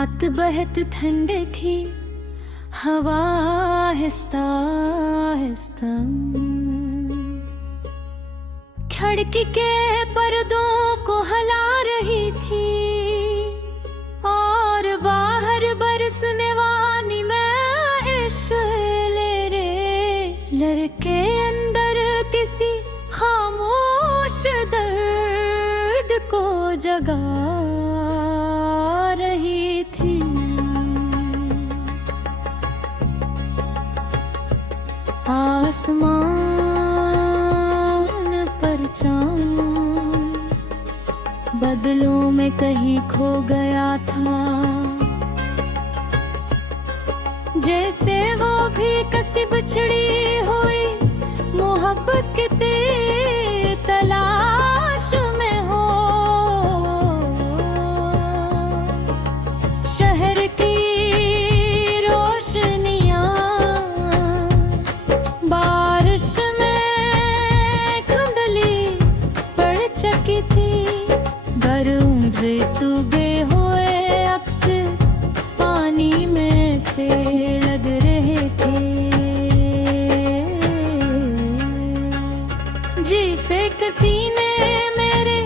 रात बहत ठंडी थी, हवा आहिस्ता आहिस्ता खिड़की के पर्दों को हिला रही थी और बाहर बरसने वाली मैं ले रे लड़के अंदर किसी खामोश दर्द को जगा रही थी। आसमान पर चाँद बदलों में कहीं खो गया था, जैसे वो भी कसी बिछड़ी हुई मोहब्बत के तलाश में हो। शहर की रोशनियां बारिश में धुंधली पड़ चुकी थी, गरम ऋतुगे हुए अक्स पानी में से लग रहे थे। जिसे किसी ने मेरे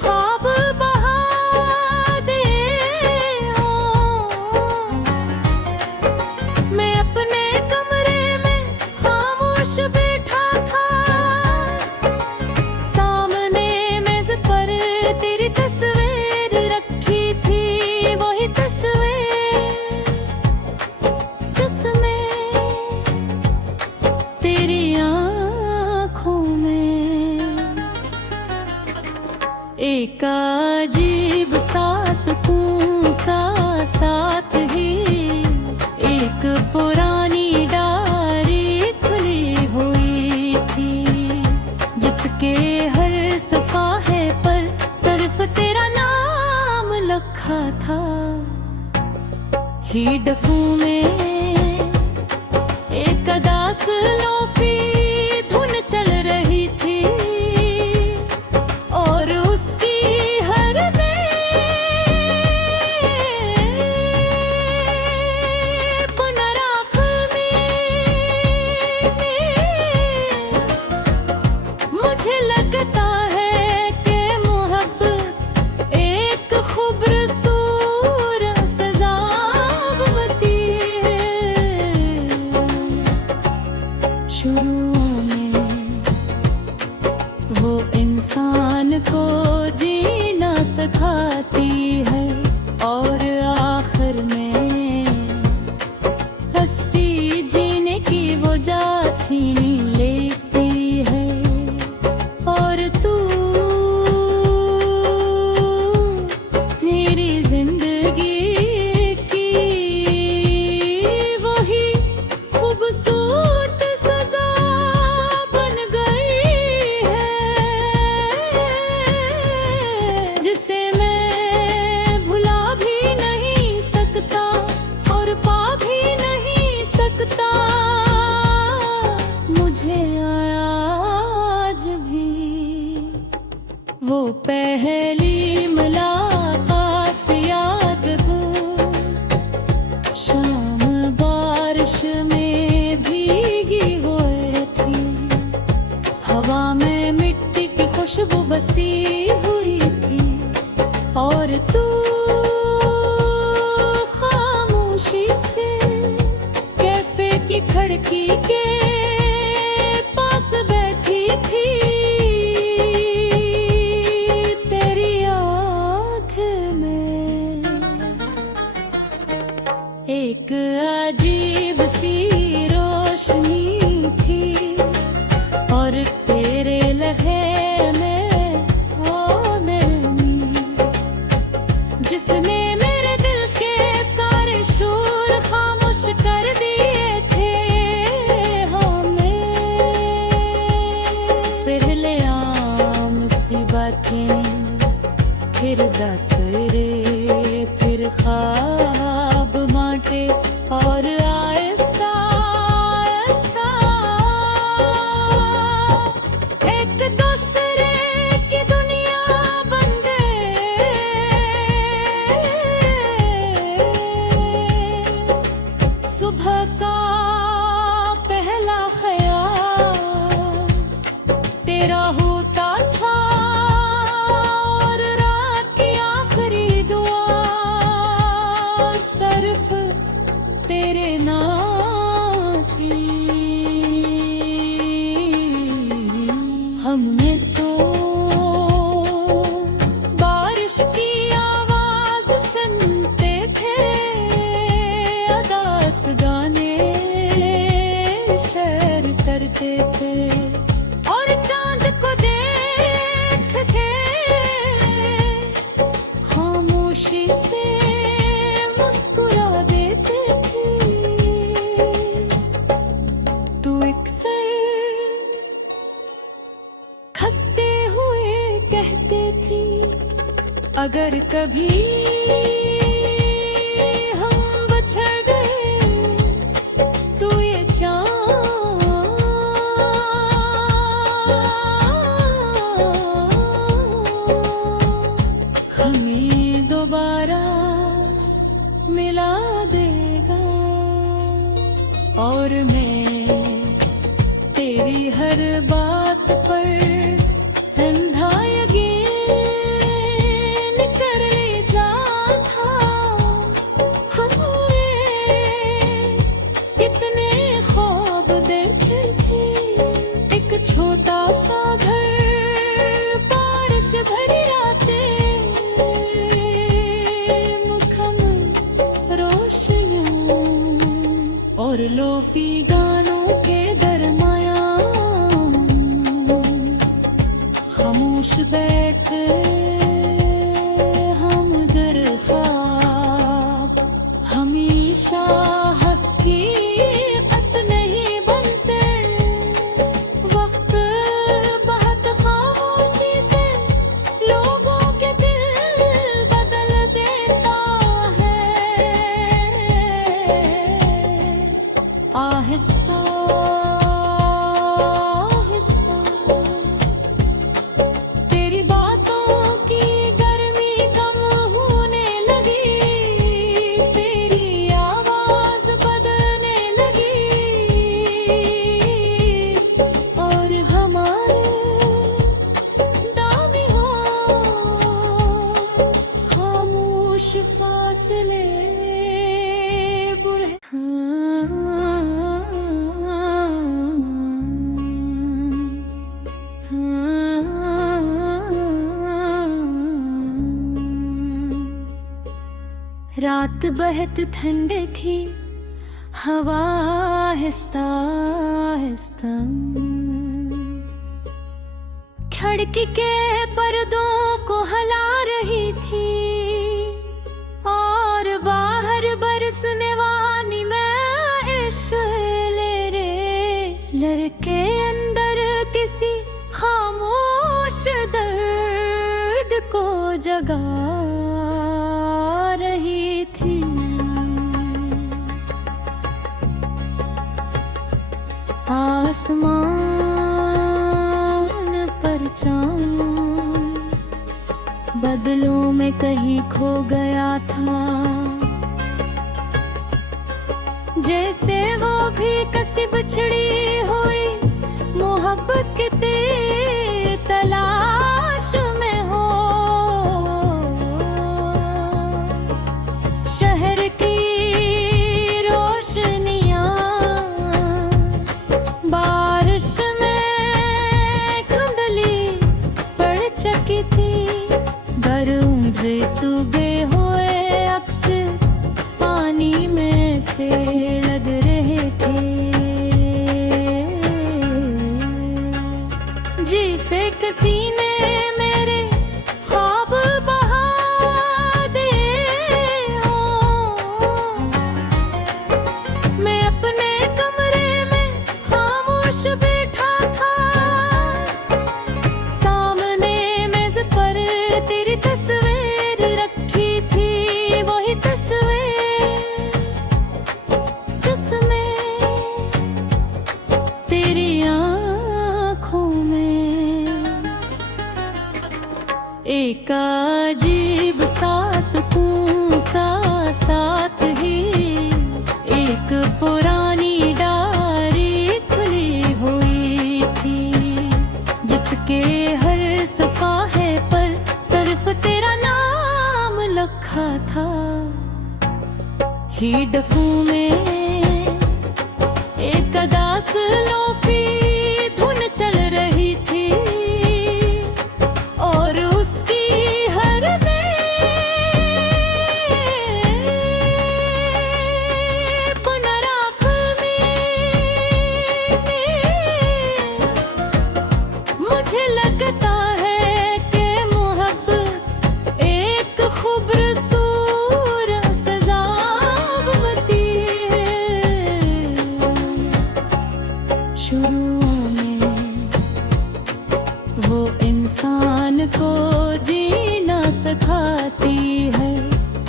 ख्वाब बहा दे हो, मैं अपने कमरे में खामोश बैठा था, सामने मेज पर तेरी तस्वीर रखी थी, वही तस्वीर जिसमें तेरी आँखों में एक अजीब सा सुकून का साथ ही एक पुरानी डायरी खुली हुई थी, जिसके हर सफ़ाहे पर सिर्फ तेरा नाम लिखा था। ही डफू में एक अदास लोफी धुन चल रही थी और उसकी हर पुनराख में मुझे लगता है कि मोहब्बत एक खूबसूरत सजावटी है। शुरू में वो इंसान को जीना सिखाती है और आखिर में हंसी जीने की वो जात छीन लेती है। और तू मेरी जिंदगी की वही खूबसूरत सजा बन गई है, जिसे मैं भुला भी नहीं सकता और पा भी नहीं सकता। मुझे आज भी वो पहली मुलाकात याद हो, शाम बारिश में भीगी हुई थी, हवा में मिट्टी की खुशबू बसी हुई थी और तू खामोशी से कैफे की खिड़की के पास बैठी थी। तेरी आँख में एक अजीब सी रोशनी थी और तेरे लहजे में ओ नरमी, जिसने मेरे दिल के सारे शोर खामोश कर दिए थे। हमें पहले आम सी बातें, फिर दस रे, फिर ख्वाब बांटे और आहिस्ता आहिस्ता एक दोस्त तेरे नाती। हमने तो बारिश की आवाज सुनते थे, अदास गाने शेर करते थे, और चांद को देख के खामोशी से मुस्कुरा देते थे। तू अक्सर खस्ते हुए कहते थी, अगर कभी हम बिछड़ गए तो ये हमें दोबारा मिला देगा। और मैं तेरी हर बात पर अंधा यकीन कर लेता था। हमने कितने ख्वाब देखे थे, एक छोटा सा घर, बारिश भरी रातें, मुखमल रोशनियां, और लोफी गानों के दरमियान खामोश बैठ हम दर ख्वाब। हमेशा हकीकत नहीं बनते, वक्त बहुत खामोशी से लोगों के दिल बदल देता है। आहिस्ता आहिस्ता तेरी बातों की गर्मी कम होने लगी, तेरी आवाज बदलने लगी, और हमारे दरमियान खामोश फासले बुरे। रात बहुत ठंडी थी, हवा आहिस्ता आहिस्ता खिड़की के पर्दों को हिला रही थी, और बाहर बरसने वाली मैश ले रे लड़के अंदर किसी खामोश दर्द को जगा रही थी। आसमान पर चाँद बदलों में कहीं खो गया था, जैसे वो भी किसी बिछड़ी हुई मोहब्बत के तलाश में हो। शहर की रोशनियां बारिश में धुंधली पड़ चुकी थी, गरूंधे तुगे हुए अक्स पानी में से लग रहे थे। जिसे किसी ने मेरे ख्वाब बहा दे हो, मैं अपने कमरे में खामोश बैठा था, सामने मेज पर तेरी तस्वीर रखी थी, वही तस्वीर जिसमें तेरी आँखों में एक अजीब सा सुकून का साथ ही एक पुरानी डायरी खुली हुई थी, जिसके हर सफ़ाहे पर सिर्फ तेरा नाम लिखा था। ही डफू में लोफी धुन चल रही थी और उसकी हर पुनराख में मुझे लगता है कि मोहब्बत एक खूबसूरत सजावटी है। शुरू में वो इंसान को जीना सिखाती है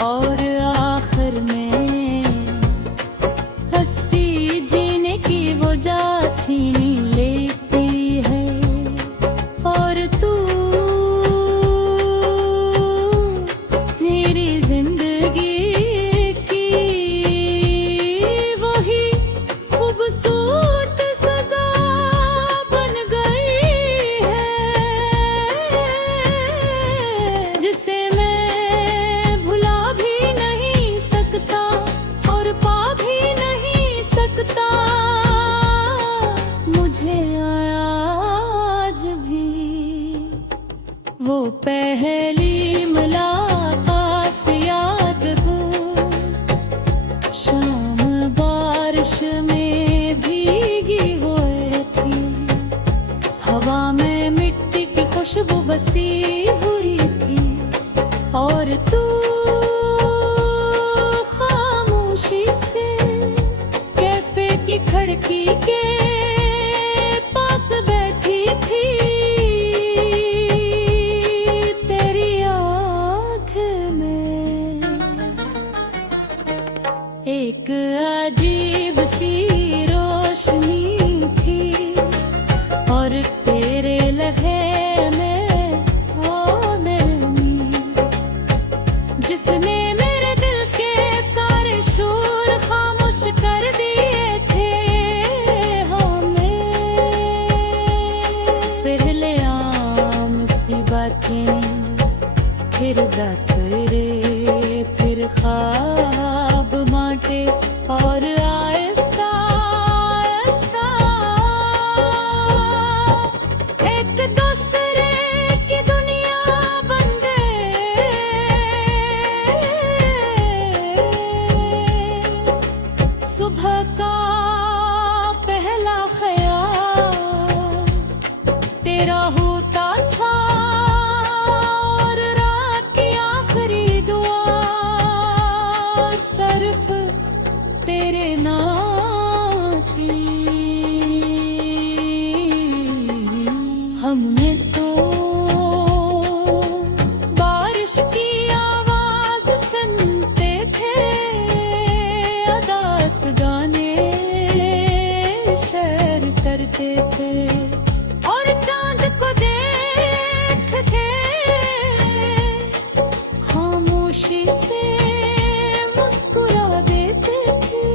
और आखिर में हंसी जीने की वो जा छीन लेती है। और तू मेरी जिंदगी की वही खूबसूरत सजा बन गई है जिसे मैं भुला भी नहीं सकता और पा भी नहीं सकता। मुझे आज भी वो पहली मुलाकात याद हो। शाम बारिश में भीगी हुई थी, हवा में मिट्टी की खुशबू बसी हुई थी और तू खामोशी से कैफे की खिड़की के पास बैठी थी। तेरी आँख में एक अजीब सी रोशनी थी और तेरे लहजे में ओ नरमी जिसने मेरे दिल के सारे शोर खामोश कर दिए थे। हमें पहले आम सी बातें, फिर दसरे, फिर ख्वाब बांटे और आहिस्ता आहिस्ता एक दूसरे की दुनिया बन गए। सुबह का पहला ख्याल तेरा होता था और रात की आखिरी दुआ सिर्फ तेरे नाम थी। हमने तो बारिश की आवाज सुनते थे, अदास गाने शेयर करते थे और चांद को देख के खामोशी से मुस्कुरा देते थे।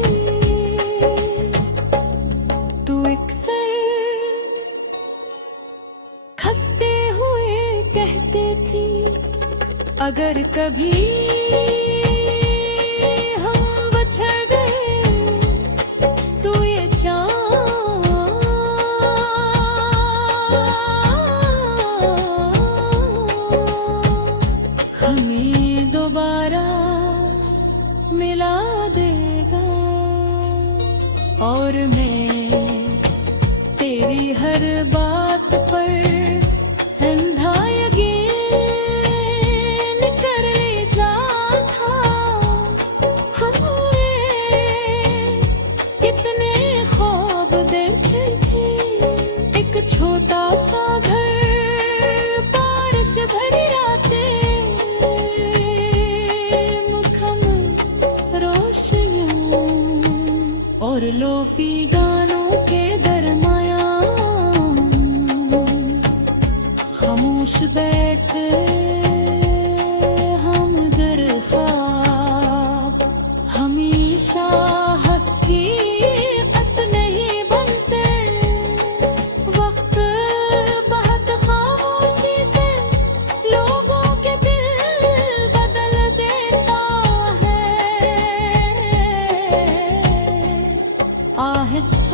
तू अक्सर खस्ते हुए कहते थी अगर कभी हम बिछड़ गए तो ये हमें दोबारा मिला देगा। और मैं तेरी हर बात पर अंधा यकीन कर लेता था। हमने कितने ख्वाब देखे थे, एक छोटा सा घर, बारिश भरी रातें, मुखम रोशनियों और लोफी गानों के दरमियान खामोश बैठ हम दर ख्वाब हमेशा हकीकत नहीं बनते। वक्त बहुत खामोशी से लोगों के दिल बदल देता है। आहिस्ता